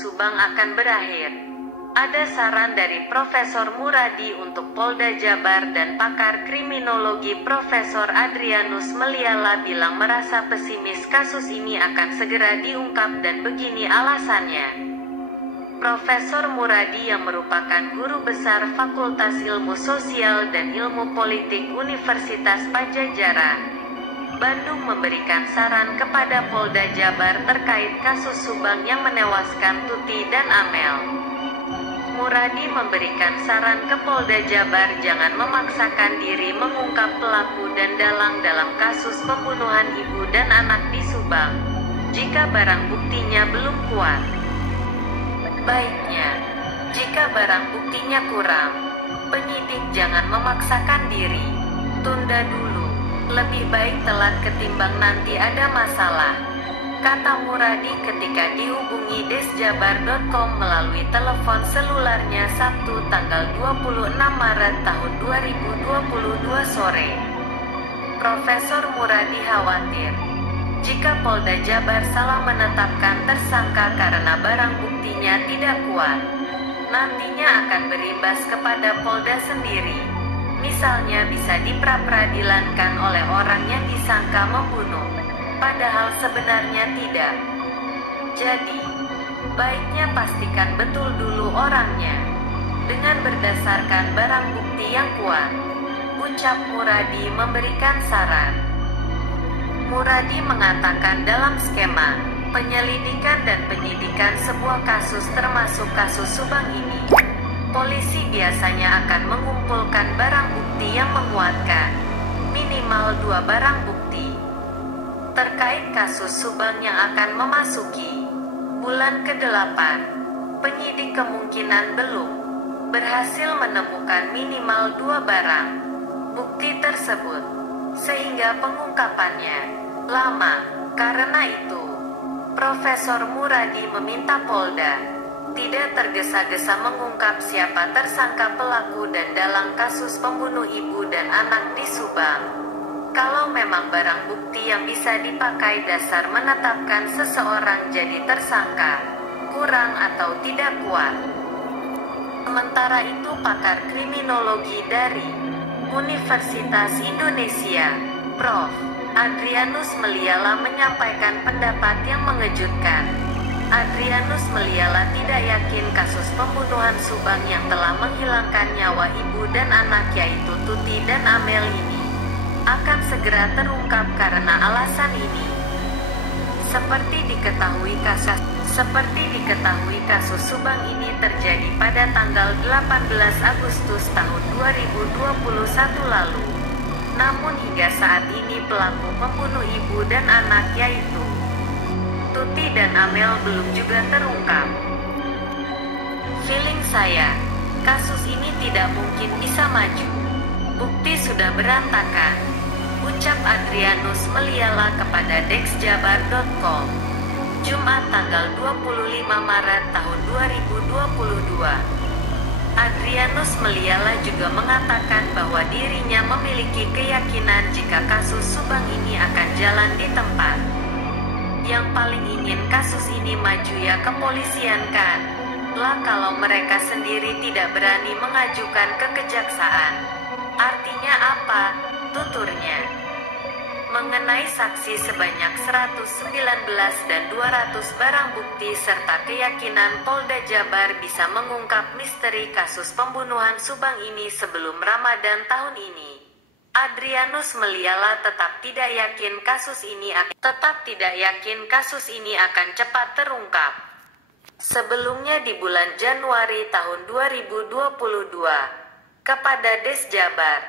Subang akan berakhir. Ada saran dari Profesor Muradi untuk Polda Jabar dan pakar kriminologi Profesor Adrianus Meliala bilang merasa pesimis kasus ini akan segera diungkap dan begini alasannya. Profesor Muradi yang merupakan guru besar Fakultas Ilmu Sosial dan Ilmu Politik Universitas Padjadjaran, Bandung memberikan saran kepada Polda Jabar terkait kasus Subang yang menewaskan Tuti dan Amel. Muradi memberikan saran ke Polda Jabar jangan memaksakan diri mengungkap pelaku dan dalang dalam kasus pembunuhan ibu dan anak di Subang, jika barang buktinya belum kuat. Baiknya, jika barang buktinya kurang, penyidik jangan memaksakan diri, tunda dulu, lebih baik telat ketimbang nanti ada masalah, kata Muradi ketika dihubungi desjabar.com melalui telepon selularnya Sabtu tanggal 26 Maret tahun 2022 sore. Profesor Muradi khawatir, jika Polda Jabar salah menetapkan tersangka karena barang buktinya tidak kuat, nantinya akan berimbas kepada Polda sendiri. Misalnya bisa diprapradilankan oleh orang yang disangka membunuh, padahal sebenarnya tidak. Jadi, baiknya pastikan betul dulu orangnya, dengan berdasarkan barang bukti yang kuat, ucap Muradi memberikan saran. Muradi mengatakan dalam skema penyelidikan dan penyidikan sebuah kasus termasuk kasus Subang ini, polisi biasanya akan mengumpulkan barang bukti yang menguatkan minimal 2 barang bukti terkait kasus Subang yang akan memasuki bulan ke-8. Penyidik kemungkinan belum berhasil menemukan minimal 2 barang bukti tersebut, sehingga pengungkapannya lama. Karena itu, Profesor Muradi meminta Polda tidak tergesa-gesa mengungkap siapa tersangka pelaku dan dalang kasus pembunuh ibu dan anak di Subang. Kalau memang barang bukti yang bisa dipakai dasar menetapkan seseorang jadi tersangka kurang atau tidak kuat. Sementara itu pakar kriminologi dari Universitas Indonesia, Prof. Adrianus Meliala menyampaikan pendapat yang mengejutkan. Adrianus Meliala tidak yakin kasus pembunuhan Subang yang telah menghilangkan nyawa ibu dan anak yaitu Tuti dan Amel ini akan segera terungkap karena alasan ini. Seperti diketahui kasus Subang ini terjadi pada tanggal 18 Agustus tahun 2021 lalu. Namun hingga saat ini pelaku pembunuh ibu dan anak yaitu Tuti dan Amel belum juga terungkap. Feeling saya, kasus ini tidak mungkin bisa maju. Bukti sudah berantakan, ucap Adrianus Meliala kepada desjabar.com, Jumat tanggal 25 Maret tahun 2022. Adrianus Meliala juga mengatakan bahwa dirinya memiliki keyakinan jika kasus Subang ini akan jalan di tempat. Yang paling ingin kasus ini maju ya kepolisian kan? Lah kalau mereka sendiri tidak berani mengajukan ke kejaksaan. Artinya apa? Tuturnya. Mengenai saksi sebanyak 119 dan 200 barang bukti serta keyakinan Polda Jabar bisa mengungkap misteri kasus pembunuhan Subang ini sebelum Ramadan tahun ini. Adrianus Meliala tetap tidak yakin kasus ini akan cepat terungkap. Sebelumnya di bulan Januari tahun 2022, kepada Desjabar,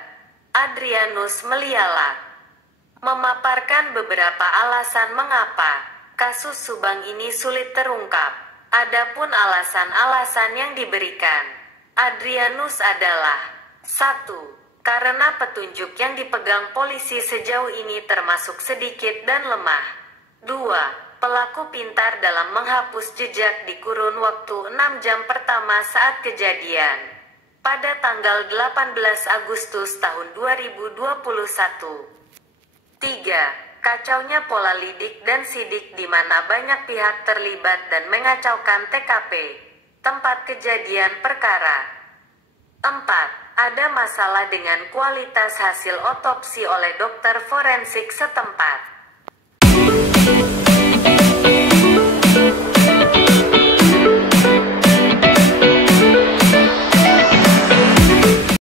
Adrianus Meliala memaparkan beberapa alasan mengapa kasus Subang ini sulit terungkap. Adapun alasan-alasan yang diberikan Adrianus adalah: 1. Karena petunjuk yang dipegang polisi sejauh ini termasuk sedikit dan lemah. 2. Pelaku pintar dalam menghapus jejak di kurun waktu 6 jam pertama saat kejadian pada tanggal 18 Agustus tahun 2021. 3. kacaunya pola lidik dan sidik di mana banyak pihak terlibat dan mengacaukan TKP, tempat kejadian perkara. 4. Ada masalah dengan kualitas hasil otopsi oleh dokter forensik setempat.